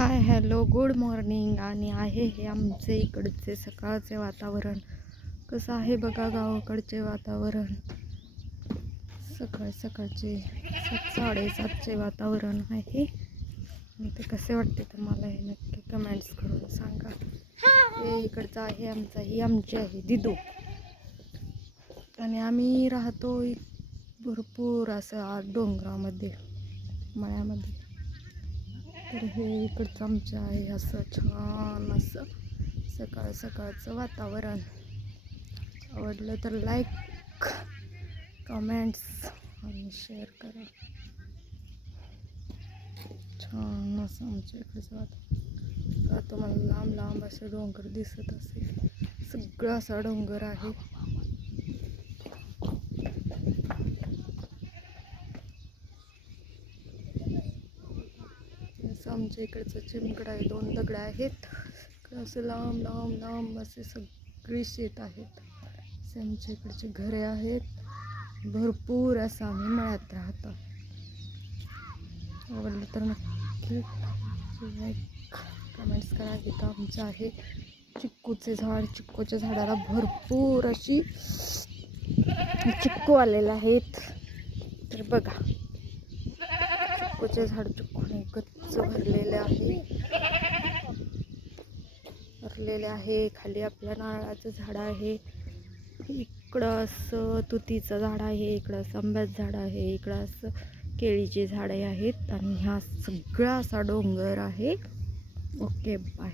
Hi hello good morning. आणि आहे हे आमचे इकडचे सकाळचे वातावरण. कसं आहे बघा गावाकडचे वातावरण. सकाळ सकाळचे 7:30चे वातावरण आहे. ते कसे वाटते तुम्हाला हे नक्की कमेंट्स करून सांगा. हे इकडचं आहे आमचं, ही आमची आहे दिदू. आणि आम्ही राहतो भरपूर असं आत डोंगरामध्ये, मळ्यामध्ये. तर हे इकडचं आमचं आहे असं छान असं सकाळ सकाळचं वातावरण. आवडलं तर लाईक, कमेंट्स आणि शेअर करा. छान असं आमच्या इकडचं वातावरण. का तुम्हाला लांब लांब असे डोंगर दिसत असेल. सगळं असा डोंगर आहे. असं आमच्या इकडचं चिमकड आहे. 2 दगड आहेत. असं लांब लांब लांब असे सगळी शेत आहेत. असे आमच्या इकडचे घरे आहेत. भरपूर असं आम्ही मळ्यात राहतो. आवडलं तर नक्की कमेंट्स करा. इथं आमचं आहे चिक्कूचे झाड. चिक्कूच्या झाडाला भरपूर अशी चिक्कू आलेले आहेत. तर बघा, चिक्कूचे झाड चिक्कूने गच्च भरलेले आहे. खाली आपल्या नारळाचं झाड आहे. इकडं असं तुतीचं झाड आहे. इकडं असं आंब्याचं झाड आहे. इकडं असं केळीचे झाडे आहेत. आणि हा सगळा असा डोंगर आहे. Okay bye.